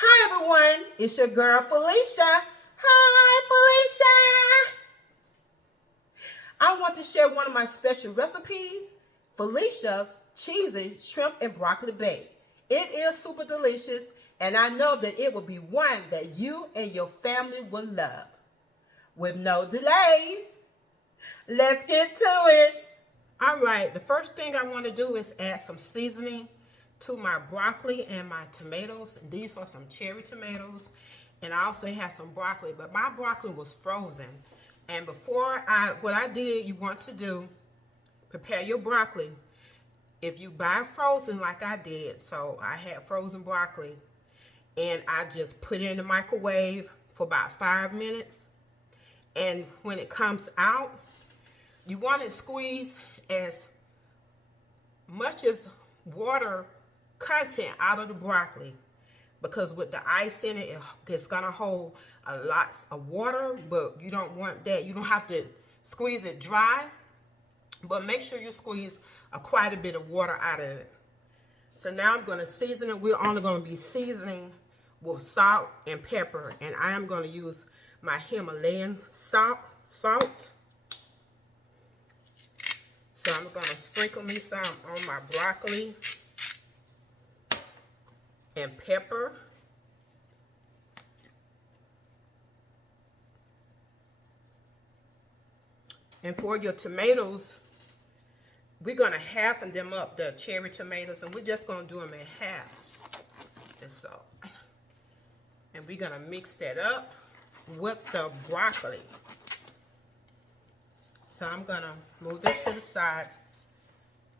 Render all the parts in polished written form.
Hi everyone, it's your girl Felecia. Hi Felecia. I want to share one of my special recipes, Felecia's cheesy shrimp and broccoli bake. It is super delicious and I know that it will be one that you and your family will love. With no delays, let's get to it. All right, the first thing I want to do is add some seasoning to my broccoli and my tomatoes. These are some cherry tomatoes, and I also have some broccoli, but my broccoli was frozen. And what I did, you want to do, prepare your broccoli. If you buy frozen like I did, so I had frozen broccoli, and I just put it in the microwave for about 5 minutes. And when it comes out, you want to squeeze as much as water content out of the broccoli, because with the ice in it, it's gonna hold a lot of water, but you don't want that. You don't have to squeeze it dry, but make sure you squeeze quite a bit of water out of it. So now I'm gonna season it. We're only gonna be seasoning with salt and pepper, and I am gonna use my Himalayan salt. So I'm gonna sprinkle me some on my broccoli and pepper. And for your tomatoes, we're gonna half them up, the cherry tomatoes, and we're just gonna do them in halves. And we're gonna mix that up with the broccoli. So I'm gonna move this to the side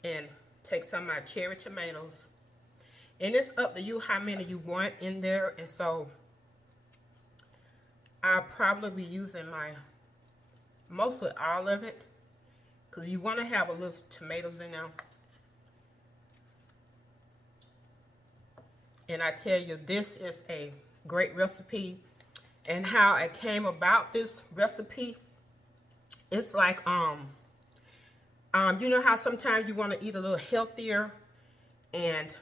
and take some of my cherry tomatoes. And it's up to you how many you want in there. And so I'll probably be using mostly all of it, because you want to have a little tomatoes in there. And I tell you, this is a great recipe. And how I came about this recipe, it's like, you know how sometimes you want to eat a little healthier, and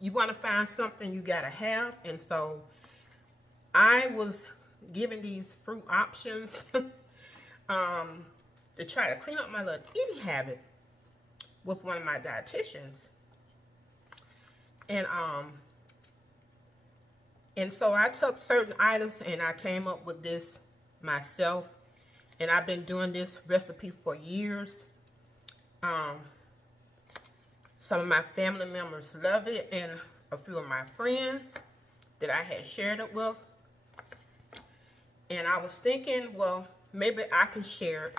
you want to find something you gotta have. And so I was given these fruit options to try to clean up my little eating habit with one of my dietitians. And so I took certain items and I came up with this myself, and I've been doing this recipe for years. Some of my family members love it, and a few of my friends that I had shared it with. And I was thinking, well, maybe I can share it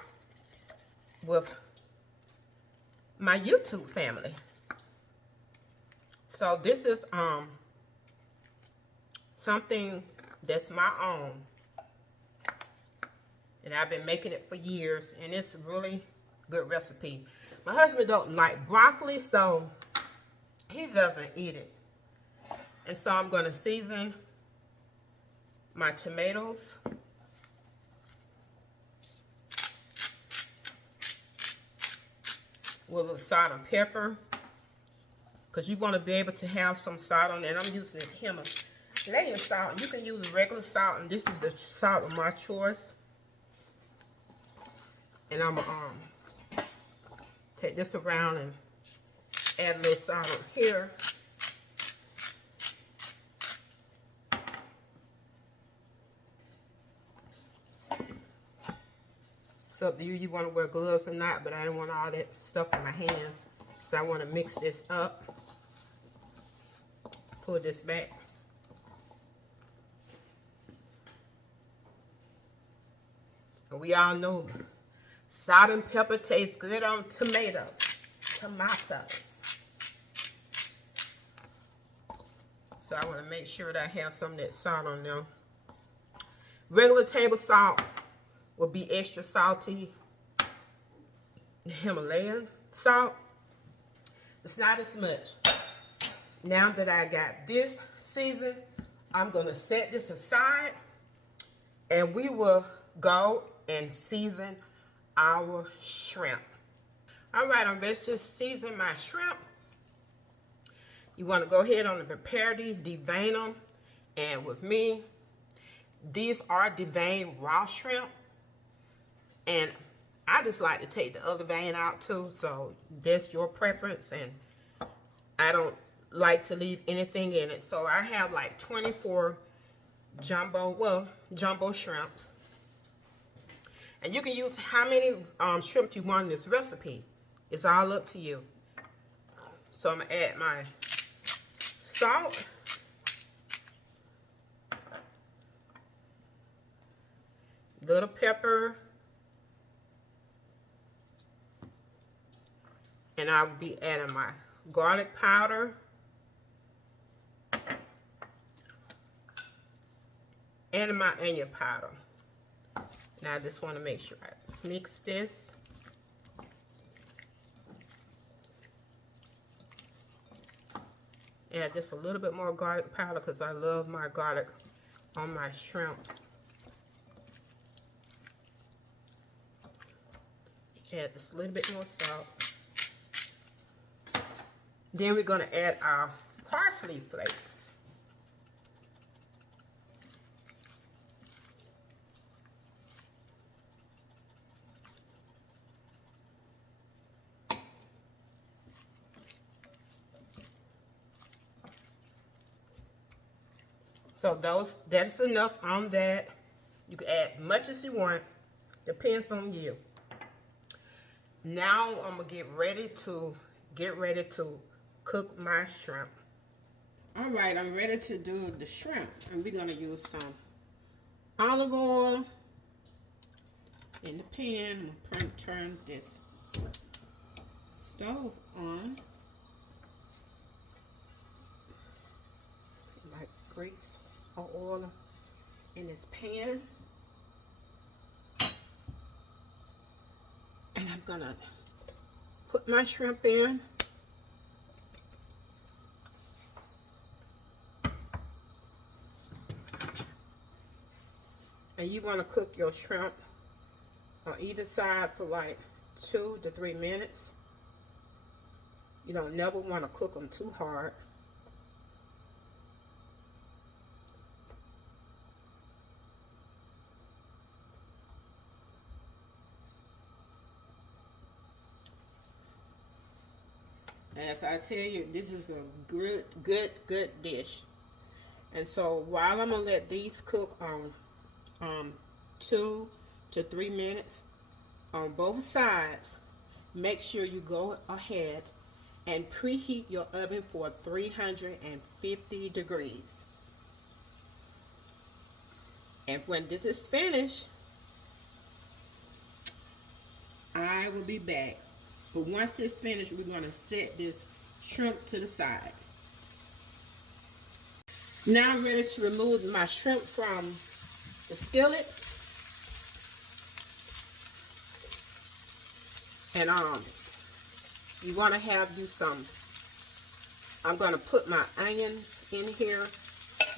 with my YouTube family. So this is something that's my own, and I've been making it for years, and it's a really good recipe. My husband don't like broccoli, so he doesn't eat it. And so I'm going to season my tomatoes with a little salt and pepper, because you want to be able to have some salt on it. And I'm using this Himalayan salt. You can use regular salt, and this is the salt of my choice. And I'm gonna take this around and add a little salt on here. It's up to you. You want to wear gloves or not, but I don't want all that stuff in my hands. So I want to mix this up. Pull this back. And we all know salt and pepper tastes good on tomatoes. So I want to make sure that I have some of that salt on there. Regular table salt will be extra salty. Himalayan salt, it's not as much. Now that I got this seasoned, I'm going to set this aside, and we will go and season our shrimp. All right, I'm ready to season my shrimp. You want to go ahead on and prepare these, devein them. And with me, these are deveined raw shrimp. And I just like to take the other vein out too. So that's your preference. And I don't like to leave anything in it. So I have like 24 jumbo shrimps. And you can use how many shrimp you want in this recipe. It's all up to you. So I'm going to add my salt. Little pepper. And I'll be adding my garlic powder. And my onion powder. Now I just want to make sure I mix this. Add just a little bit more garlic powder because I love my garlic on my shrimp. Add just a little bit more salt. Then we're going to add our parsley flakes. So that's enough on that. You can add much as you want. Depends on you. Now I'm gonna get ready to cook my shrimp. All right, I'm ready to do the shrimp, and we're gonna use some olive oil in the pan. I'm gonna turn this stove on. My grease or oil in this pan. And I'm gonna put my shrimp in. And you want to cook your shrimp on either side for like 2 to 3 minutes. You don't never want to cook them too hard. As I tell you, this is a good dish. And so while I'm gonna let these cook on 2 to 3 minutes on both sides, make sure you go ahead and preheat your oven for 350 degrees. And when this is finished, I will be back. But once this is finished, we're going to set this shrimp to the side. Now I'm ready to remove my shrimp from the skillet. And you want to have you some, I'm going to put my onions in here.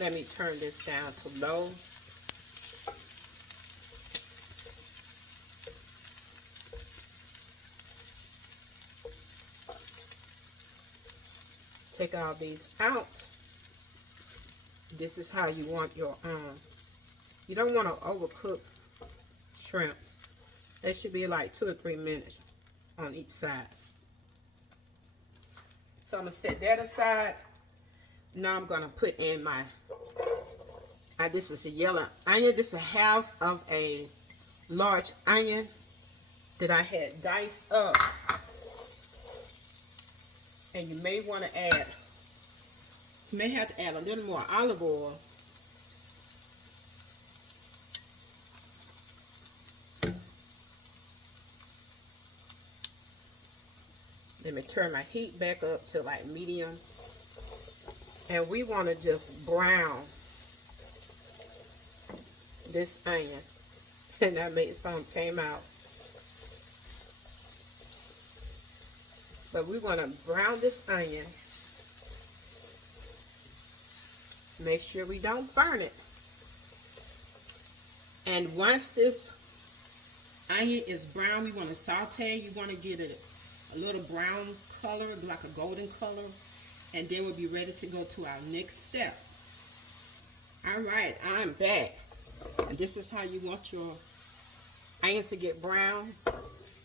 Let me turn this down to low. Take all these out. This is how you want your you don't want to overcook shrimp. They should be like 2 to 3 minutes on each side. So I'm gonna set that aside. Now I'm gonna put in my this is a yellow onion. This is half of a large onion that I had diced up. And you may want to add, you may have to add a little more olive oil. Let me turn my heat back up to like medium. And we want to just brown this onion. And that made some came out. But we want to brown this onion. Make sure we don't burn it. And once this onion is brown, we want to saute. You want to get it a little brown color, like a golden color. and then we'll be ready to go to our next step. All right, I'm back. And this is how you want your onions to get brown.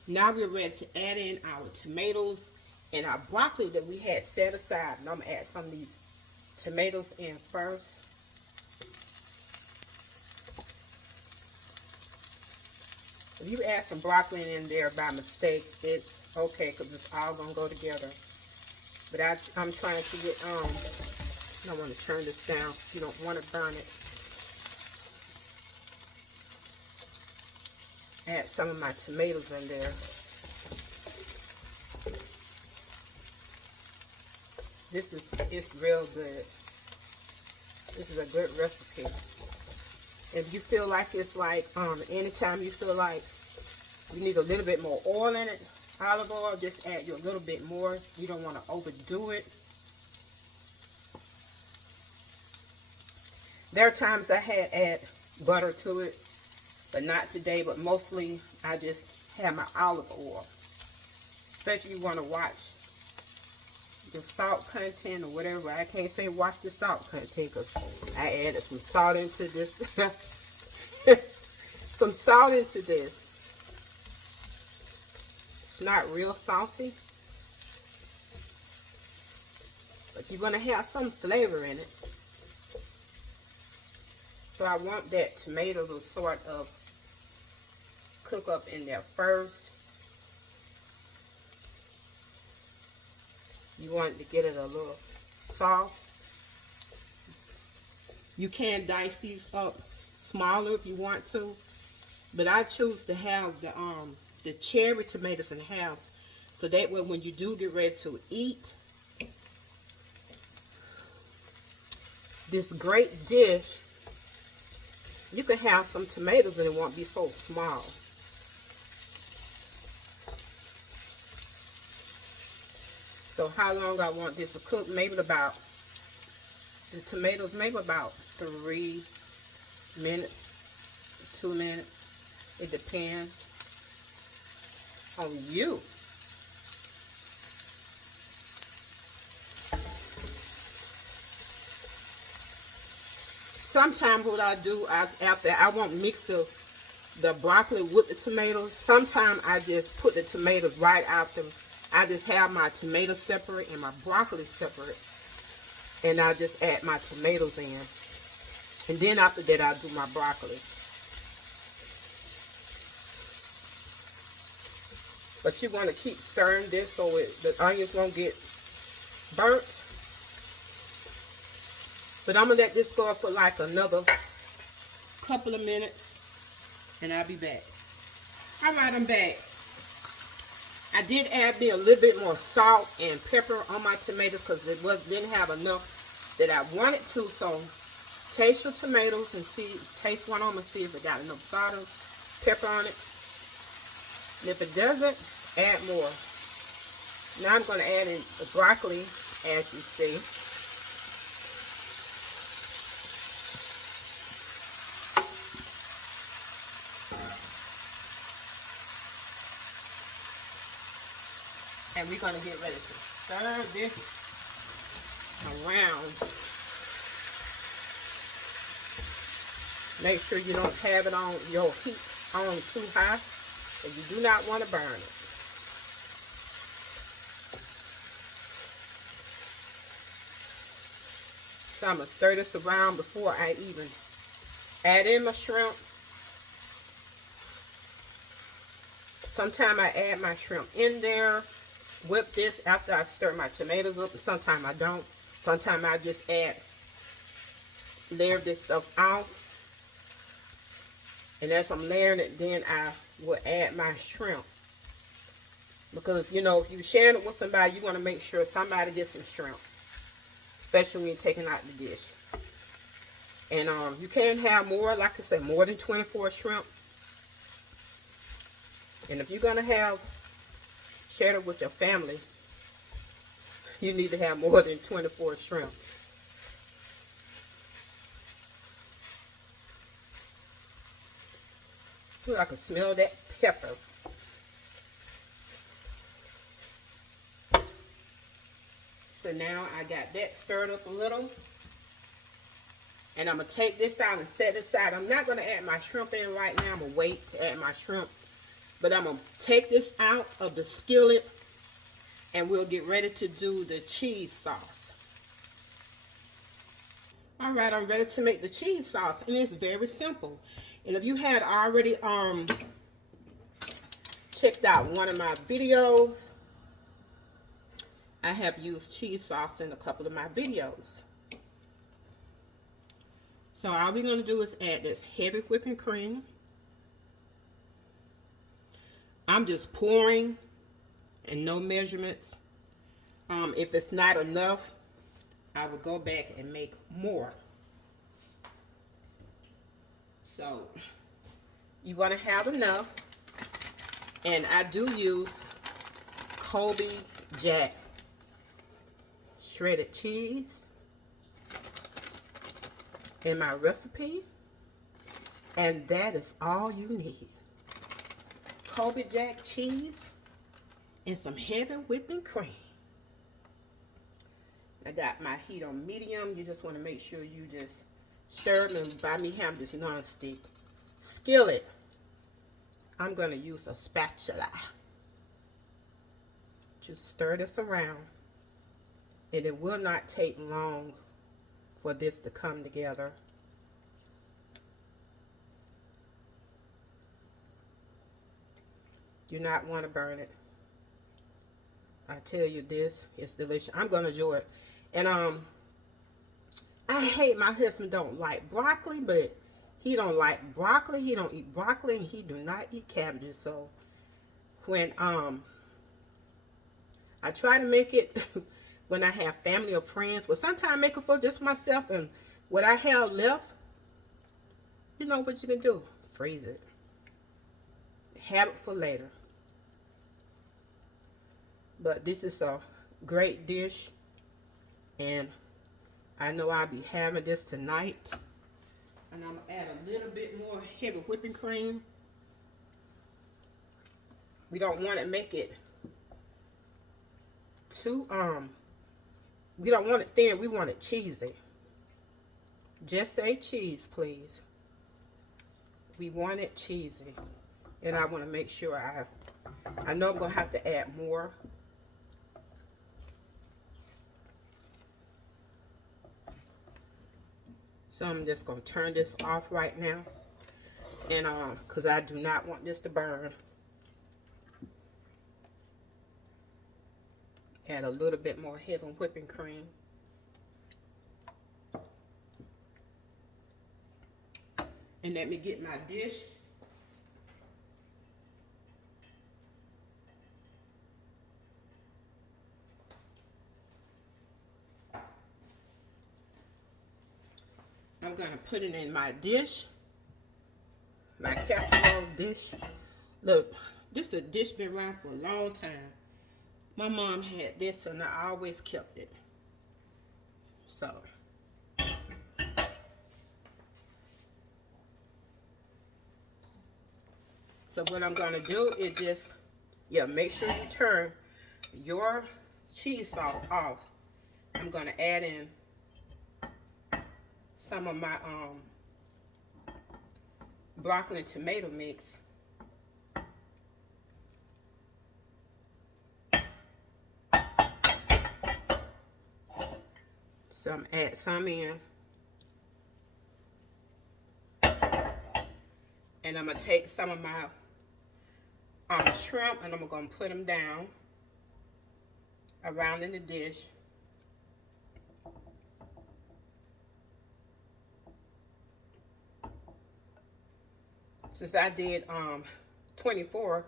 Now we're ready to add in our tomatoes and our broccoli that we had set aside. And I'm going to add some of these tomatoes in first. If you add some broccoli in there by mistake, it's okay because it's all going to go together. But I'm trying to get, I want to turn this down. You don't want to burn it. Add some of my tomatoes in there. It's real good. This is a good recipe. If you feel like it's like, anytime you feel like you need a little bit more oil in it, olive oil, just add you a little bit more. You don't want to overdo it. There are times I had add butter to it, but not today, but mostly I just have my olive oil. Especially you want to watch the salt content or whatever. I can't say watch the salt content because I added some salt into this. Some salt into this. It's not real salty, but you're going to have some flavor in it. So I want that tomato to sort of cook up in there first. You want to get it a little soft. You can dice these up smaller if you want to, but I choose to have the cherry tomatoes in half, so that way when you do get ready to eat this great dish, you can have some tomatoes and it won't be so small. So how long I want this to cook? Maybe about, the tomatoes, maybe about 3 minutes, 2 minutes. It depends on you. Sometimes what I do, after I won't mix the broccoli with the tomatoes. Sometimes I just put the tomatoes right after. I just have my tomatoes separate and my broccoli separate, and I just add my tomatoes in, and then after that I do my broccoli. But you want to keep stirring this so the onions won't get burnt. But I'm going to let this go for like another couple of minutes, and I'll be back. All right, I'm back. I did add me a little bit more salt and pepper on my tomatoes because it didn't have enough that I wanted to. So taste your tomatoes and taste one on them and see if it got enough salt and pepper on it. And if it doesn't, add more. Now I'm going to add in the broccoli, as you see. And we're going to get ready to stir this around. Make sure you don't have it on your heat on too high, because you do not want to burn it. So I'm going to stir this around before I even add in my shrimp. Sometimes I add my shrimp in there, whip this after I stir my tomatoes up, and sometimes I don't. Sometimes I just layer this stuff out. And as I'm layering it, then I will add my shrimp. Because, you know, if you're sharing it with somebody, you want to make sure somebody gets some shrimp. Especially when you're taking out the dish. And you can have more, like I said, more than 24 shrimp. And if you're going to have share it with your family, you need to have more than 24 shrimps. Ooh, I can smell that pepper. So now I got that stirred up a little. And I'm going to take this out and set it aside. I'm not going to add my shrimp in right now. I'm going to wait to add my shrimp. But I'm going to take this out of the skillet. And we'll get ready to do the cheese sauce. Alright, I'm ready to make the cheese sauce. And it's very simple. And if you had already checked out one of my videos, I have used cheese sauce in a couple of my videos. So all we're going to do is add this heavy whipping cream. I'm just pouring and no measurements. If it's not enough, I will go back and make more. So you want to have enough. And I do use Colby Jack shredded cheese in my recipe, and that is all you need. Colby Jack cheese and some heavy whipping cream. I got my heat on medium. You just want to make sure you just stir them. And by me having this non-stick skillet, I'm going to use a spatula. Just stir this around, and it will not take long for this to come together. Do not want to burn it. I tell you, this is delicious. I'm going to enjoy it. And I hate my husband don't like broccoli, but he don't like broccoli. He don't eat broccoli, and he do not eat cabbages. So when I try to make it when I have family or friends, well, sometimes I make it for just myself, and what I have left, you know what you can do? Freeze it. Have it for later. But this is a great dish, and I know I'll be having this tonight. And I'm going to add a little bit more heavy whipping cream. We don't want to make it too, we don't want it thin, we want it cheesy. Just say cheese, please. We want it cheesy. And I want to make sure I know I'm going to have to add more. So I'm just going to turn this off right now. And because I do not want this to burn. Add a little bit more heavy whipping cream. And let me get my dish. I'm going to put it in my dish. My casserole dish. Look, this is a dish been around for a long time. My mom had this and I always kept it. So what I'm going to do is just, make sure you turn your cheese sauce off. I'm going to add in some of my broccoli and tomato mix. So I'm gonna add some in. And I'm gonna take some of my shrimp and I'm gonna put them down around in the dish. Since I did 24,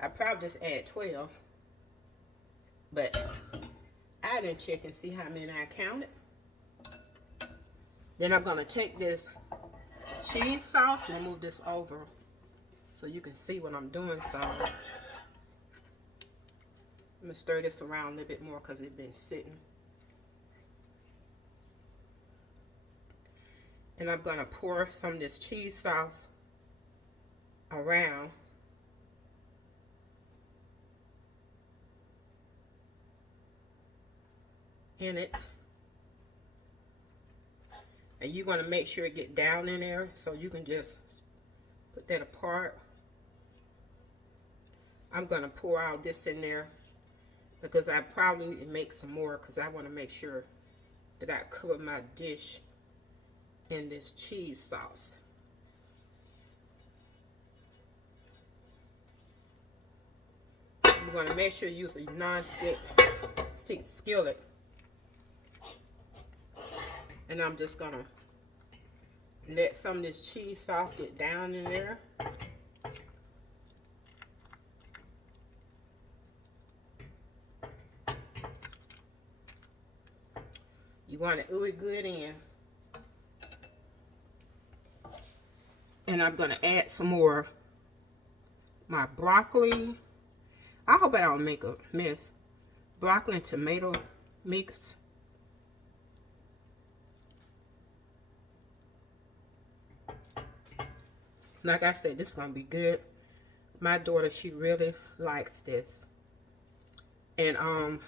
I probably just add 12. But I didn't check and see how many I counted. Then I'm gonna take this cheese sauce and move this over so you can see what I'm doing. So I'm gonna stir this around a little bit more because it's been sitting. And I'm gonna pour some of this cheese sauce around. in it. And you're going to make sure it get down in there, so you can just put that apart. I'm going to pour all this in there because I probably need to make some more, because I want to make sure that I cover my dish in this cheese sauce. You're going to make sure you use a non-stick skillet. And I'm just going to let some of this cheese sauce get down in there. You want to ooh it good in. And I'm going to add some more my broccoli. I hope I don't make a mess. Broccoli and tomato mix. Like I said, this is going to be good. My daughter, she really likes this. And I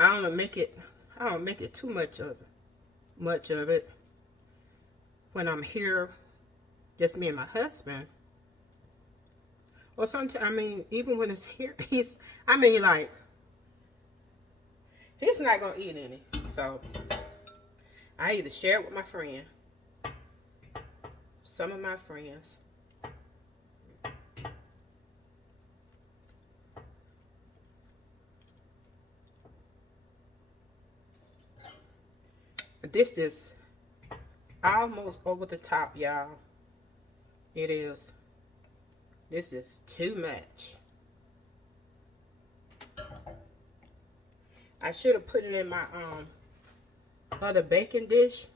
don't make it too much of it when I'm here, just me and my husband. Or sometimes, I mean, even when it's here, he's not gonna eat any. So I either share it with my friend, some of my friends. This is almost over the top, y'all. It is. This is too much. I should have put it in my other baking dish,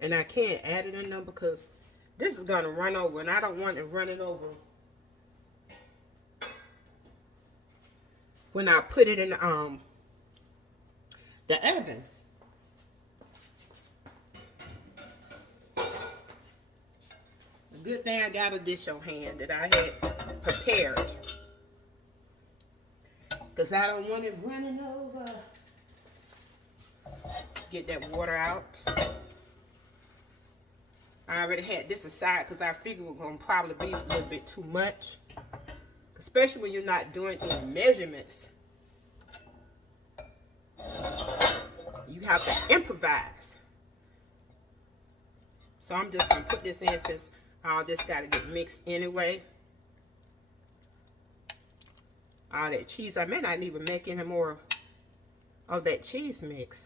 and I can't add it in them because this is gonna run over, and I don't want it running over when I put it in the oven. Good thing I got a dish on hand that I had prepared, because I don't want it running over. Get that water out. I already had this aside because I figured it was going to probably be a little bit too much, especially when you're not doing any measurements. You have to improvise. So I'm just going to put this in since all this got to get mixed anyway. All that cheese. I may not even make any more of that cheese mix.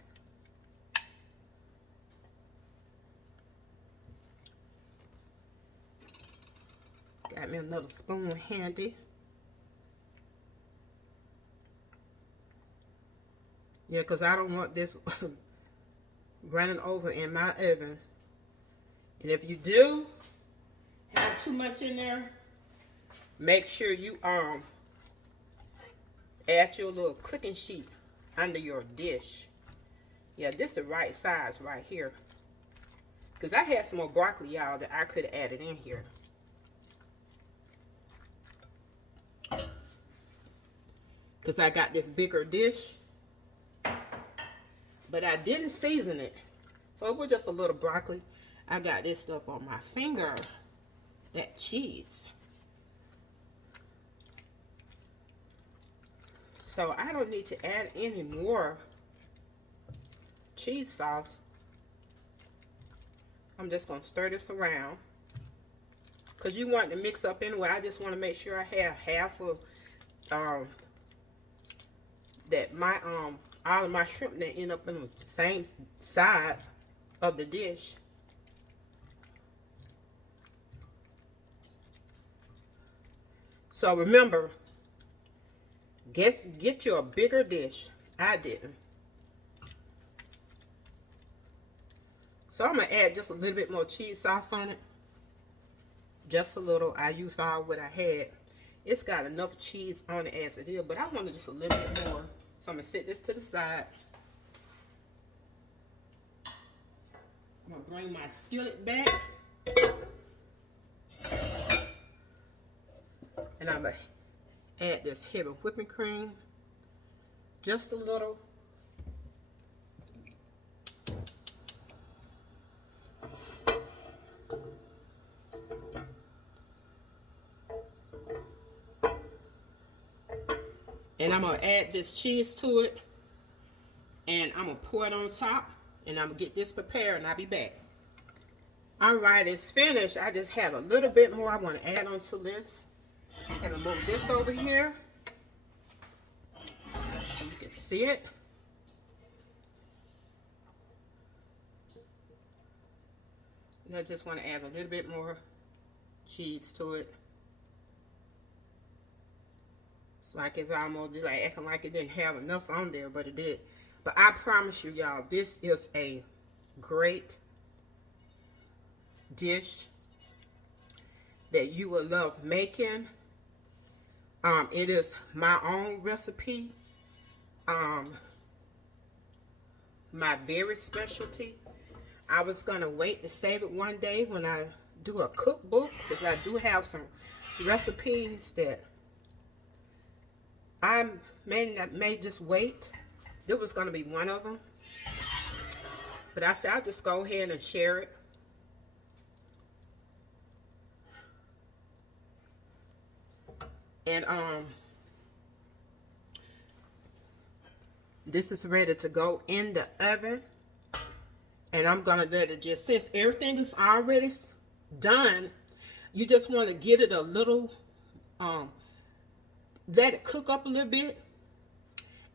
Got me another spoon handy. Yeah, because I don't want this running over in my oven. And if you do have too much in there, make sure you add your little cooking sheet under your dish. Yeah, this is the right size right here. Because I had some more broccoli, y'all, that I could have added in here. Because I got this bigger dish. But I didn't season it. So it was just a little broccoli. I got this stuff on my finger. That cheese. So I don't need to add any more cheese sauce. I'm just going to stir this around. Because you want to mix up anyway. I just want to make sure I have half of that my all of my shrimp that end up in the same size of the dish. So remember, get you a bigger dish. I didn't. So I'm going to add just a little bit more cheese sauce on it. Just a little. I used all what I had. It's got enough cheese on it as it is, but I wanted just a little bit more. So I'm going to set this to the side. I'm going to bring my skillet back. And I'm going to add this heavy whipping cream. Just a little. And I'm going to add this cheese to it. And I'm going to pour it on top. And I'm going to get this prepared and I'll be back. Alright, it's finished. I just had a little bit more I want to add on to this. I'm going to move this over here. So you can see it. And I just want to add a little bit more cheese to it. It's like it's almost like acting like it didn't have enough on there, but it did. But I promise you, y'all, this is a great dish that you will love making. It is my own recipe. My very specialty. I was gonna wait to save it one day when I do a cookbook, because I do have some recipes that I may just wait. This was gonna be one of them, but I said I'll just go ahead and share it. And this is ready to go in the oven. And I'm gonna let it just, since everything is already done, you just want to get it a little, let it cook up a little bit.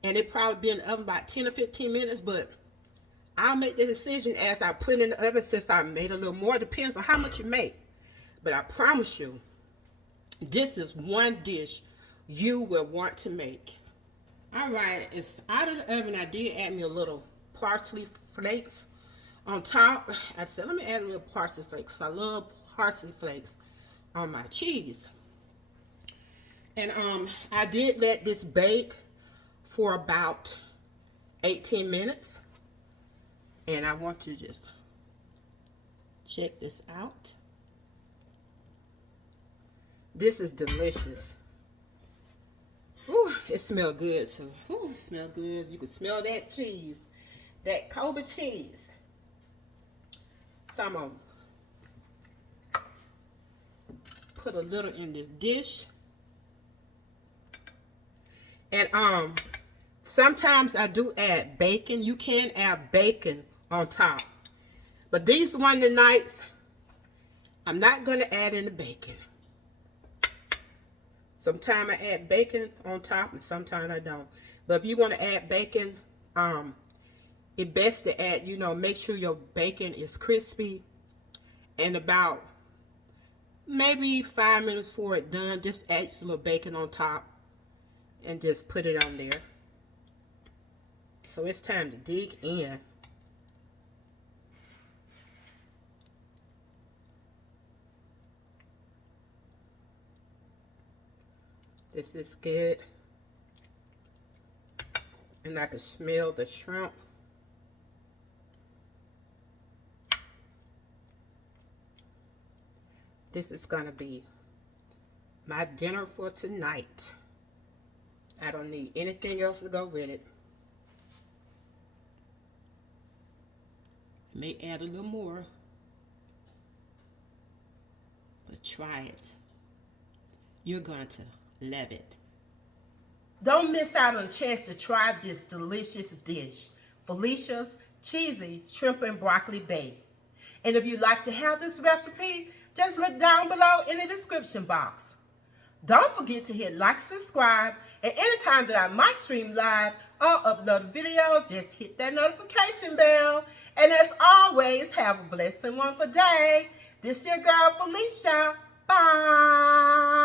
And it probably be in the oven about 10 or 15 minutes, but I'll make the decision as I put it in the oven. Since I made a little more, depends on how much you make. But I promise you, this is one dish you will want to make. Alright, it's out of the oven. I did add me a little parsley flakes on top. I said, let me add a little parsley flakes. I love parsley flakes on my cheese. And I did let this bake for about 18 minutes. And I want to just check this out. This is delicious. Ooh, it smells good too. Ooh, it smells good. You can smell that cheese, that Kobe cheese. So I'm gonna put a little in this dish. And sometimes I do add bacon. You can add bacon on top. But these Wonder nights, I'm not gonna add in the bacon. Sometimes I add bacon on top and sometimes I don't. But if you want to add bacon, it's best to add, you know, make sure your bacon is crispy. And about maybe 5 minutes before it's done, just add a little bacon on top and just put it on there. So it's time to dig in. This is good. And I can smell the shrimp. This is gonna be my dinner for tonight. I don't need anything else to go with it. I may add a little more, but try it. You're going to love it. Don't miss out on a chance to try this delicious dish, Felicia's cheesy shrimp and broccoli bake. And if you'd like to have this recipe, just look down below in the description box. Don't forget to hit like, subscribe, and anytime that I might stream live or upload a video, just hit that notification bell. And as always, have a blessed and wonderful day. This is your girl, Felecia. Bye.